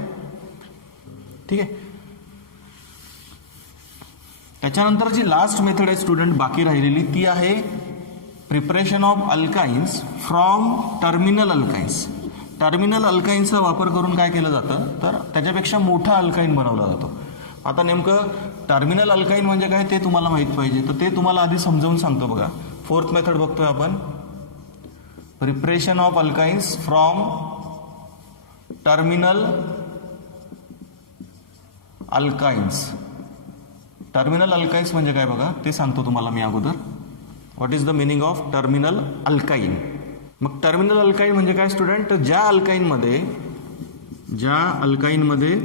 ठीक आहे. त्याच्यानंतर जी लास्ट मेथड आहे स्टुडंट बाकी राहिलेली ती आहे preparation of alkynes from terminal alkynes. Terminal अल्काइन्सचा वापर करून काय केलं जातं तर त्याच्यापेक्षा मोठा अल्काइन बनवला जातो. आता नेमकं टर्मिनल अल्काइन म्हणजे काय ते तुम्हाला माहीत पाहिजे, तर ते तुम्हाला आधी समजावून सांगतो बघा. फोर्थ मेथड बघतोय आपण, preparation of alkynes from terminal alkynes. Terminal alkynes म्हणजे काय बघा ते सांगतो तुम्हाला मी अगोदर. What is the meaning of terminal alkyne. मग टर्मिनल अल्काइन म्हणजे काय स्टुडंट, ज्या अल्काइनमध्ये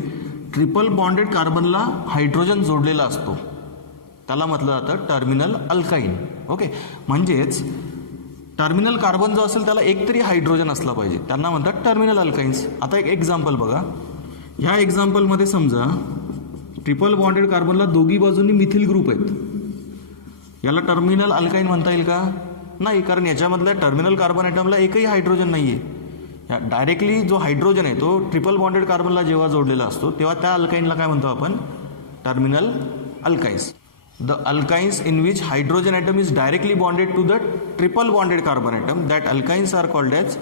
ट्रिपल बॉन्डेड कार्बनला हायड्रोजन जोडलेला असतो त्याला म्हटलं जातं टर्मिनल अल्काइन. ओके, म्हणजेच टर्मिनल कार्बन जो असेल त्याला एक तरी हायड्रोजन असला पाहिजे, त्यांना म्हणतात टर्मिनल अल्काइन्स. आता एक एक्झाम्पल बघा. ह्या एक्झाम्पलमध्ये समजा ट्रिपल बॉन्डेड कार्बनला दोघी बाजूंनी मिथिल ग्रुप आहेत, याला टर्मिनल अल्काइन म्हणता येईल का? नाही, कारण याच्यामधल्या टर्मिनल कार्बन ॲटमला एकही हायड्रोजन नाही आहे. डायरेक्टली जो हायड्रोजन आहे तो ट्रिपल बॉन्डेड कार्बनला जेव्हा जोडलेला असतो तेव्हा त्या अल्काइनला काय म्हणतो आपण? Terminal alkynes. The alkynes in which hydrogen atom is directly bonded to the triple bonded carbon atom that alkynes are called as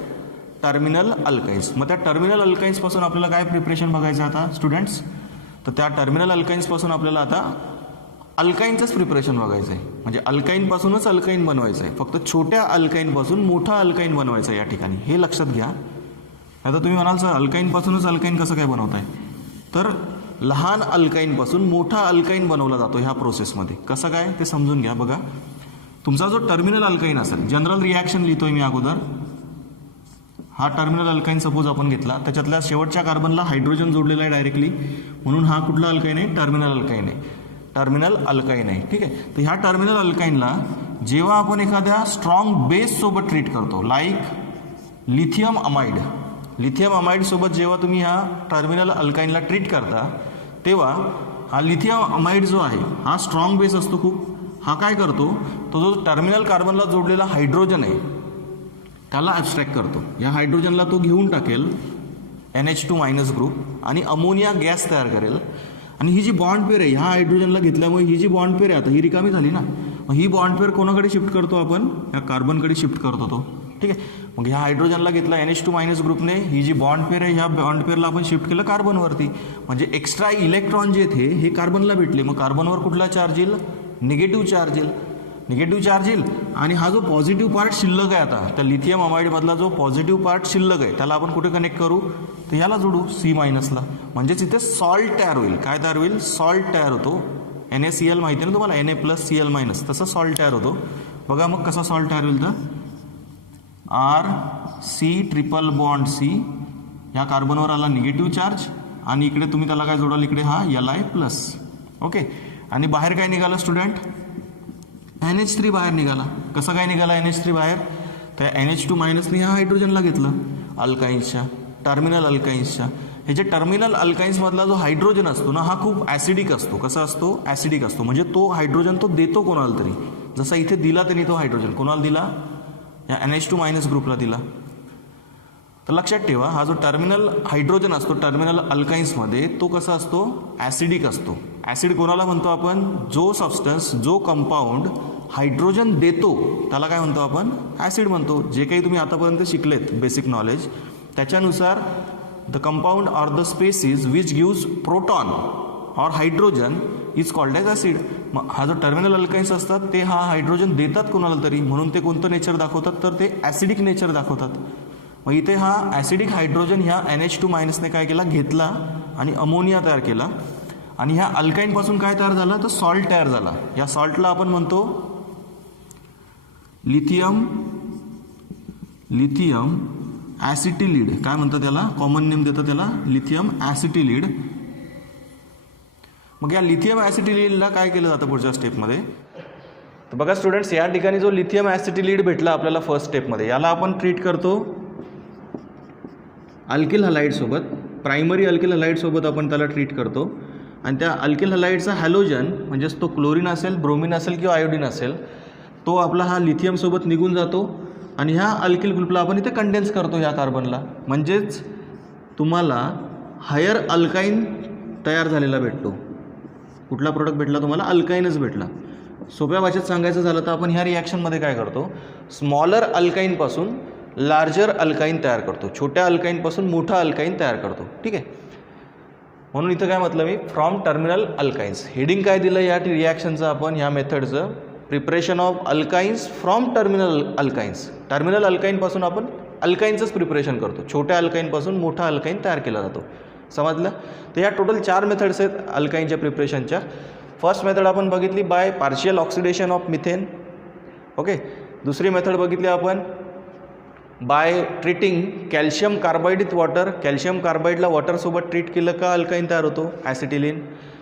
terminal alkynes. मग त्या टर्मिनल अल्काइन्सपासून आपल्याला काय प्रिपरेशन बघायचं आता स्टुडंट्स? तर त्या टर्मिनल अल्काइन्सपासून आपल्याला आता अल्काइनचंच प्रिपरेशन बघायचं आहे. म्हणजे अल्काइनपासूनच अल्काइन बनवायचं आहे, फक्त छोट्या अल्काइनपासून मोठा अल्काइन बनवायचा आहे या ठिकाणी, हे लक्षात घ्या. आता तुम्ही म्हणाल सर अल्काइनपासूनच अल्काइन कसं काय बनवताय? तर लहान अल्काइनपासून मोठा अल्काइन बनवला जातो ह्या प्रोसेसमध्ये. कसं काय ते समजून घ्या. बघा, तुमचा जो टर्मिनल अल्काइन असेल, जनरल रिॲक्शन लिहितोय मी अगोदर. हा टर्मिनल अल्काइन सपोज आपण घेतला, त्याच्यातल्या शेवटच्या कार्बनला हायड्रोजन जोडलेला आहे डायरेक्टली, म्हणून हा कुठला अल्काइन आहे? टर्मिनल अल्काइन आहे. टर्मिनल अल्काइन आहे. ठीक आहे, तर ह्या टर्मिनल अल्काइनला जेव्हा आपण एखाद्या स्ट्रॉंग बेस सोबत ट्रीट करतो, like lithium amide, lithium amide सोबत जेव्हा तुम्ही ह्या टर्मिनल अल्काइनला ट्रीट करता तेव्हा हा लिथियम अमाइड जो आहे हा स्ट्रॉंग बेस असतो खूप. हा काय करतो, तो जो टर्मिनल कार्बनला जोडलेला हायड्रोजन आहे त्याला ॲब्स्ट्रॅक्ट करतो. या हायड्रोजनला तो घेऊन टाकेल NH2- ग्रुप आणि अमोनिया गॅस तयार करेल. आणि ही जी बॉन्ड पेर आहे ह्या हायड्रोजनला घेतल्यामुळे ही जी बॉन्ड पेर आहे आता ही रिकामी झाली ना, मग ही बॉन्ड पेर कोणाकडे शिफ्ट करतो आपण? ह्या कार्बनकडे शिफ्ट करतो तो. ठीक आहे, मग ह्या हायड्रोजनला घेतला NH2- ग्रुपने, ही जी बॉन्ड पेर आहे ह्या बॉन्ड पेरला आपण शिफ्ट केलं कार्बनवरती. म्हणजे एक्स्ट्रा इलेक्ट्रॉन जे थे हे कार्बनला भेटले. मग कार्बनवर कुठला चार्ज येईल? निगेटिव्ह चार्ज येईल. निगेटिव्ह चार्ज येईल आणि हा जो पॉझिटिव्ह पार्ट शिल्लक आहे आता त्या लिथियम अमाइडमधला जो पॉझिटिव्ह पार्ट शिल्लक आहे त्याला आपण कुठे कनेक्ट करू? तर ह्याला जोडू C-ला. म्हणजेच इथे सॉल्ट तयार होईल. काय तयार होईल? सॉल्ट तयार होतो. NaCl माहिती आहे ना तुम्हाला, Na+Cl-, तसं सॉल्ट तयार होतो. बघा मग कसा सॉल्ट तयार होईल तर R⁻C ह्या कार्बनवर आला निगेटिव्ह चार्ज आणि इकडे तुम्ही त्याला काय जोडाल? इकडे हा Li+. ओके, आणि बाहेर काय निघालं स्टुडंट? NH3 बाहेर निघाला. कसं काय निघाला NH3 बाहेर? त्या NH2- ह्या हायड्रोजनला घेतलं अल्काइन्सच्या, टर्मिनल अल्काइन्सच्या. हे जे टर्मिनल अल्काइन्समधला जो हायड्रोजन असतो ना हा खूप ॲसिडिक असतो. कसा असतो? ॲसिडिक असतो. म्हणजे तो हायड्रोजन तो देतो कोणाला तरी. जसा इथे दिला त्यांनी तो हायड्रोजन कोणाला दिला? या NH2- ग्रुपला दिला. तर लक्षात ठेवा हा जो टर्मिनल हायड्रोजन असतो टर्मिनल अल्काइन्समध्ये तो कसा असतो? ॲसिडिक असतो. ॲसिड कोणाला म्हणतो आपण? जो सबस्टन्स, जो कंपाऊंड हायड्रोजन देतो त्याला काय म्हणतो आपण? ॲसिड म्हणतो. जे काही तुम्ही आतापर्यंत शिकलेत बेसिक नॉलेज त्याच्यानुसार the compound or the species which gives proton or hydrogen is called as acid. मग हा जो टर्मिनल अल्काइन्स असतात ते हा हायड्रोजन देतात कोणाला तरी, म्हणून ते कोणतं नेचर दाखवतात? तर ते ॲसिडिक नेचर दाखवतात. मग इथे हा ॲसिडिक हायड्रोजन ह्या NH2- ने काय केला? घेतला आणि अमोनिया तयार केला. आणि ह्या अल्काइनपासून काय तयार झालं? तर सॉल्ट तयार झाला. या सॉल्टला आपण म्हणतो लिथियम ॲसिटिलीड. काय म्हणतात त्याला? कॉमन नेम देतं त्याला लिथियम ॲसिटिलीड. मग या लिथियम ॲसिटिलीडला काय केलं जातं पुढच्या स्टेपमध्ये? तर बघा स्टुडंट्स, या ठिकाणी जो लिथियम ॲसिटिलीड भेटला आपल्याला फर्स्ट स्टेपमध्ये याला आपण ट्रीट करतो अल्किल हलाईडसोबत. प्रायमरी अल्किल हलाईडसोबत आपण त्याला ट्रीट करतो. आणि त्या अल्किल हलाईडचा हॅलोजन म्हणजेच तो क्लोरीन असेल, ब्रोमिन असेल किंवा आयोडीन असेल तो आपला हा लिथियमसोबत निघून जातो आणि ह्या अल्किल ग्रुपला आपण इथे कंडेन्स करतो ह्या कार्बनला. म्हणजेच तुम्हाला हायर अल्काइन तयार झालेला भेटतो. कुठला प्रोडक्ट भेटला तुम्हाला? अल्काईनच भेटला. सोप्या भाषेत सांगायचं झालं तर आपण ह्या रिॲक्शनमध्ये काय करतो, स्मॉलर अल्काईनपासून लार्जर अल्काईन तयार करतो, छोट्या अल्काईनपासून मोठा अल्काईन तयार करतो. ठीक आहे. म्हणून इथं काय म्हटलं मी, फ्रॉम टर्मिनल अल्काईन्स. हेडिंग काय दिलं या रिॲक्शनचं आपण, ह्या मेथडचं, preparation of alkynes from terminal alkynes. Terminal अल्काईनपासून आपण अल्काईनचंच प्रिपरेशन करतो, छोट्या अल्काईनपासून मोठा अल्काईन तयार केला जातो. समजलं? तर या टोटल 4 मेथड्स आहेत अल्काईनच्या प्रिपरेशनच्या. फर्स्ट मेथड आपण बघितली by partial oxidation of methane. Okay. दुसरी मेथड बघितली आपण by treating calcium carbide with water. Calcium कार्बाईडला वॉटरसोबत ट्रीट केलं का अल्काईन तयार होतो, ॲसिटिलीन.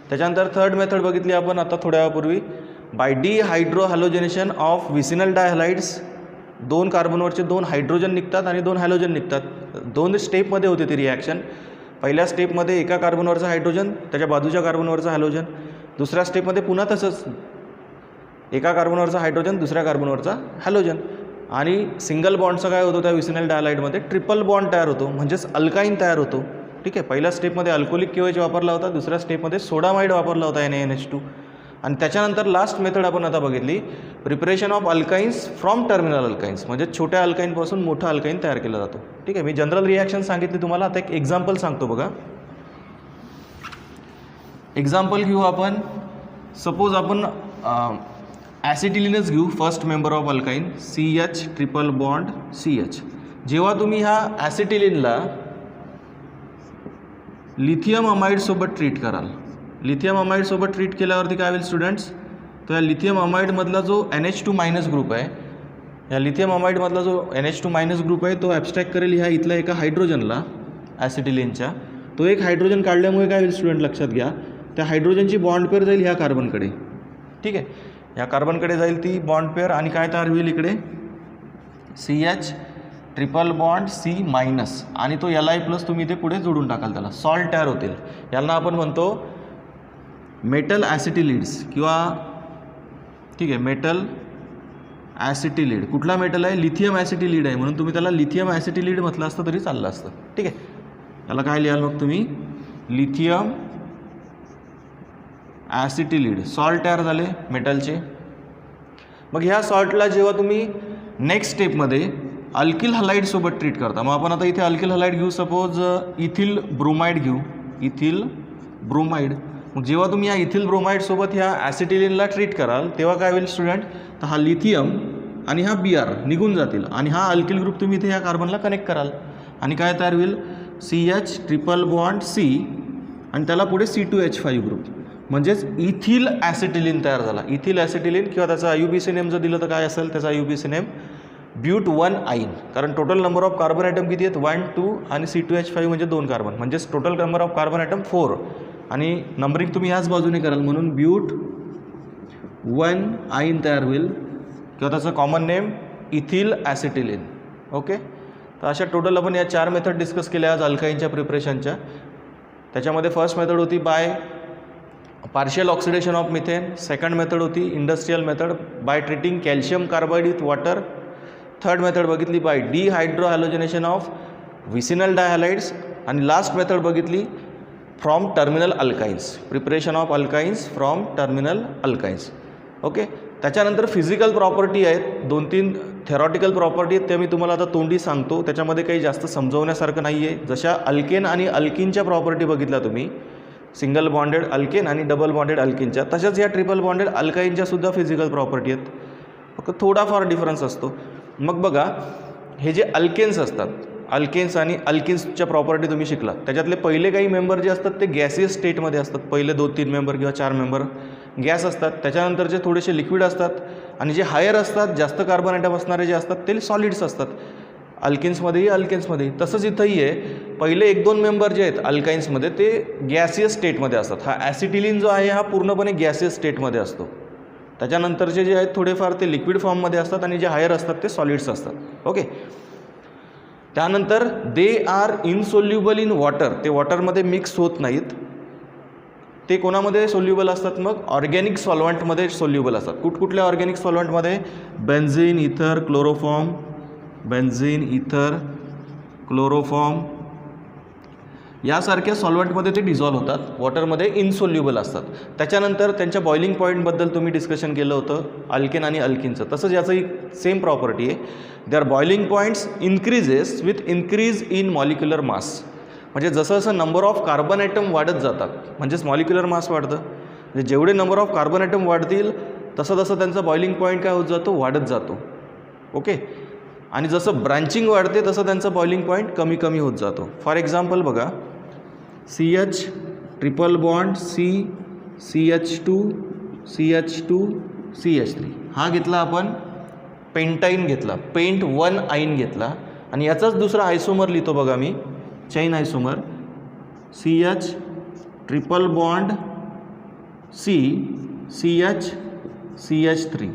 त्याच्यानंतर थर्ड मेथड बघितली आपण आता थोड्या वेळापूर्वी bye dehydrohalogenation of vicinal डायहॅलाइड्स. 2 कार्बनवरचे 2 hydrogen निघतात आणि 2 हॅलोजन निघतात. 2 स्टेपमध्ये होते ती रिॲक्शन. पहिल्या स्टेपमध्ये एका कार्बनवरचा हायड्रोजन, त्याच्या बाजूच्या कार्बनवरचा हॅलोजन. दुसऱ्या स्टेपमध्ये पुन्हा तसंच, एका कार्बनवरचा हायड्रोजन, दुसऱ्या कार्बनवरचा हॅलोजन. आणि सिंगल बॉन्डचा काय होतो त्या विसिनल डायलाइडमध्ये, ट्रिपल बॉन्ड तयार होतो, म्हणजेच अल्काईन तयार होतो. ठीक आहे. पहिल्या स्टेपमध्ये अल्कोलिक केओएच वापरला होता, दुसऱ्या स्टेपमध्ये सोडामाइड वापरला होता NaNH2. आणि त्याच्यानंतर लास्ट मेथड आपण आता बघितली preparation of alkynes from terminal अल्काईन्स, म्हणजे छोट्या अल्काईनपासून मोठा अल्काईन तयार केला जातो. ठीक आहे. मी जनरल रिॲक्शन सांगितली तुम्हाला. आता एक एक्झाम्पल सांगतो बघा. एक्झाम्पल घेऊ आपण. सपोज आपण ॲसिटिलीनच घेऊ, first member of अल्काईन, CH triple bond CH. जेव्हा तुम्ही ह्या ॲसिटिलीनला लिथियम अमाइडसोबत ट्रीट कराल, लिथियम अमाइडसोबत ट्रीट केल्यावरती काय होईल स्टुडंट्स, तर या लिथियम अमाइडमधला जो NH2- ग्रुप आहे, या लिथियम अमाइडमधला जो NH2- ग्रुप आहे तो ॲब्स्ट्रॅक्ट करेल ह्या इथल्या एका हायड्रोजनला, ॲसिटिलीनच्या. तो एक हायड्रोजन काढल्यामुळे काय होईल स्टुडंट लक्षात घ्या, त्या हायड्रोजनची बॉन्ड पेअर जाईल ह्या कार्बनकडे. ठीक आहे. ह्या कार्बनकडे जाईल ती बॉन्ड पेअर आणि काय तयार होईल इकडे, CH ट्रिपल बॉन्ड C- आणि तो Li+ तुम्ही इथे पुढे जोडून टाकाल, त्याला सॉल्ट तयार होतील. यांना आपण म्हणतो मेटल ॲसिटिलीड्स किंवा, ठीक आहे, मेटल ॲसिटिलीड. कुठला मेटल आहे, लिथियम ॲसिटिलीड आहे, म्हणून तुम्ही त्याला लिथियम ॲसिटिलीड म्हटलं असतं तरी चाललं असतं. ठीक आहे. त्याला काय लिहाल मग तुम्ही, लिथियम ॲसिटिलीड. सॉल्ट तयार झाले मेटलचे. मग ह्या सॉल्टला जेव्हा तुम्ही नेक्स्ट स्टेपमध्ये अल्किल हलाईडसोबत ट्रीट करता, मग आपण आता इथे अल्किल हलाईड घेऊ, सपोज इथिल ब्रोमाइड घेऊ, इथिल ब्रोमाइड. मग जेव्हा तुम्ही या इथिल ब्रोमाइडसोबत ह्या ॲसिटिलीनला ट्रीट कराल तेव्हा काय होईल स्टुडंट, तर हा लिथियम आणि हा Br निघून जातील आणि हा अल्किल ग्रुप तुम्ही इथे ह्या कार्बनला कनेक्ट कराल आणि काय तयार होईल, CH ट्रिपल बॉन्ड C आणि त्याला पुढे C2H5 ग्रुप, म्हणजेच इथिल ॲसिटिलीन तयार झाला. इथिल ॲसिटिलीन किंवा त्याचा IUPAC नेम जर दिलं तर काय असेल त्याचा IUPAC नेम, But1-ine. कारण total number of carbon atom किती आहेत, 1, 2 आणि C2H5 म्हणजे 2 कार्बन, म्हणजेच total number of carbon atom 4 आणि नंबरिंग तुम्ही ह्याच बाजूने कराल म्हणून But1-ine तयार होईल किंवा त्याचं कॉमन नेम इथिल ॲसिटिलीन. ओके. तर अशा टोटल आपण या 4 मेथड डिस्कस केल्या आज अल्काईनच्या प्रिपरेशनच्या. त्याच्यामध्ये फर्स्ट मेथड होती by partial oxidation of methane. Second method होती industrial method by treating calcium carbide with water. Third method बघितली by dehydrohalogenation of vicinal dihalides. आणि लास्ट मेथड बघितली from terminal alkynes, preparation of alkynes from terminal alkynes. Okay. त्याच्यानंतर फिजिकल प्रॉपर्टी आहेत, 2-3 थेरॉटिकल प्रॉपर्टी आहेत, त्या मी तुम्हाला आता तोंडी सांगतो. त्याच्यामध्ये काही जास्त समजवण्यासारखं नाही आहे. जशा अल्केन आणि अल्किनच्या प्रॉपर्टी बघितल्या तुम्ही, सिंगल बॉन्डेड अल्केन आणि डबल बॉन्डेड अल्किनच्या, तशाच या ट्रिपल बॉन्डेड अल्काईनच्या सुद्धा फिजिकल प्रॉपर्टी आहेत, फक्त थोडाफार डिफरन्स असतो. मग बघा, हे जे अल्केन्स असतात, अल्केन्स आणि अल्किन्सच्या प्रॉपर्टी तुम्ही शिकलात, त्याच्यातले पहिले काही मेंबर जे असतात ते गॅसियस स्टेटमध्ये असतात. पहिले 2-3 मेंबर किंवा 4 मेंबर गॅस असतात, त्याच्यानंतरचे थोडेसे लिक्विड असतात आणि जे हायर असतात, जास्त कार्बन ॲटम असणारे जे असतात ते सॉलिड्स असतात, अल्किन्समध्येही अल्केन्समध्येही. तसंच इथंही आहे, पहिले 1-2 मेंबर जे आहेत अल्काईन्समध्ये ते गॅसियस स्टेटमध्ये असतात. हा ॲसिटिलीन जो आहे हा पूर्णपणे गॅसियस स्टेटमध्ये असतो. त्याच्यानंतरचे जे आहेत थोडेफार ते लिक्विड फॉर्ममध्ये असतात आणि जे हायर असतात ते सॉलिड्स असतात. ओके. त्यानंतर they are insoluble in water, ते वॉटरमध्ये मिक्स होत नाहीत. ते कोणामध्ये सोल्युबल असतात, मग ऑर्गॅनिक सॉल्वंटमध्ये सोल्युबल असतात. कुठकुठल्या ऑर्गॅनिक सॉल्वंटमध्ये, बेन्झीन, इथर, क्लोरोफॉर्म, बेन्झीन, इथर, क्लोरोफॉर्म. यासारख्या सॉल्व्हंटमध्ये ते डिझॉल्व्ह होतात, वॉटरमध्ये इनसोल्युबल असतात. त्याच्यानंतर त्यांच्या बॉइलिंग पॉईंटबद्दल तुम्ही डिस्कशन केलं होतं अल्केन आणि अल्किनचं. तसंच याचं सेम प्रॉपर्टी आहे. Their boiling points increases with increase in molecular mass. म्हणजे जसं जसं नंबर ऑफ कार्बन ॲटम वाढत जातात म्हणजेच मॉलिक्युलर मास वाढतं. म्हणजे जेवढे नंबर ऑफ कार्बन ॲटम वाढतील तसं तसं त्यांचा बॉइलिंग पॉईंट काय होत जातो, वाढत जातो. ओके. आणि जसं ब्रांचिंग वाढते तसं त्यांचा बॉइलिंग पॉईंट कमी कमी होत जातो. फॉर एक्झाम्पल बघा, CH triple bond CH2 CH2 CH3 हा घेतला आपण, पेंटाईन घेतला, पेंट 1 आईन घेतला आणि याचाच दुसरा आयसोमर लिहितो बघा मी, चैन आयसोमर CH triple bond CH CH3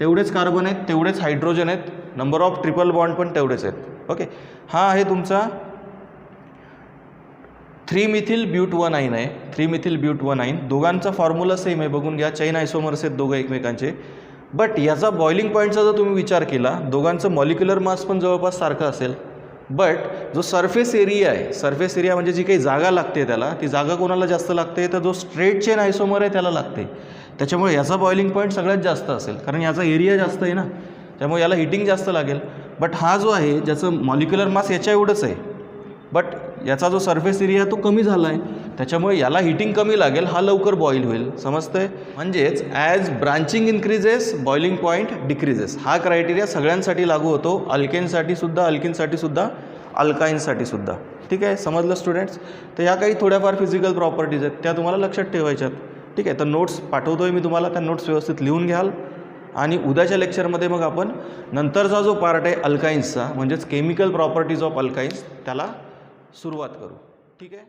तेवढेच कार्बन आहेत, तेवढेच हायड्रोजन आहेत, नंबर ऑफ ट्रिपल बॉन्ड पण तेवढेच आहेत. ओके. हा आहे तुमचा 3-मिथिल ब्यूट 1 आईन आहे. 3-मिथिल ब्यूट 1 आईन दोघांचा फॉर्म्युला सेम आहे, बघून घ्या. चैन आयसोमर्स आहेत दोघं एकमेकांचे. बट याचा बॉइलिंग पॉईंटचा जर तुम्ही विचार केला, दोघांचं मॉलिक्युलर मास पण जवळपास सारखं असेल. बट जो सरफेस एरिया आहे, सरफेस एरिया म्हणजे जी काही जागा लागते त्याला, ती जागा कोणाला जास्त लागते, तर जो स्ट्रेट चेन आयसोमर आहे त्याला लागते. त्याच्यामुळे याचा बॉइलिंग पॉईंट सगळ्यात जास्त असेल, कारण याचा एरिया जास्त आहे ना, त्यामुळे याला हिटिंग जास्त लागेल. बट हा जो आहे ज्याचं मॉलिक्युलर मास याच्या एवढंच आहे, बट याचा जो सरफेस एरिया तो कमी झाला आहे, त्याच्यामुळे याला हिटिंग कमी लागेल, हा लवकर बॉईल होईल. समजतंय? म्हणजेच as branching increases boiling point decreases. हा क्रायटेरिया सगळ्यांसाठी लागू होतो, अल्केनसाठी सुद्धा, अल्किनसाठी सुद्धा, अल्काईनसाठी सुद्धा. ठीक आहे, समजलं स्टुडंट्स? तर ह्या काही थोड्याफार फिजिकल प्रॉपर्टीज आहेत, त्या तुम्हाला लक्षात ठेवायच्यात. ठीक आहे, तर नोट्स पाठवतोय मी तुम्हाला, त्या नोट्स व्यवस्थित लिहून घ्याल आणि उद्याच्या लेक्चरमध्ये मग आपण नंतरचा जो पार्ट आहे अल्काईन्सचा, म्हणजेच केमिकल प्रॉपर्टीज ऑफ अल्काईन्स, त्याला सुरुवात करू. ठीक आहे.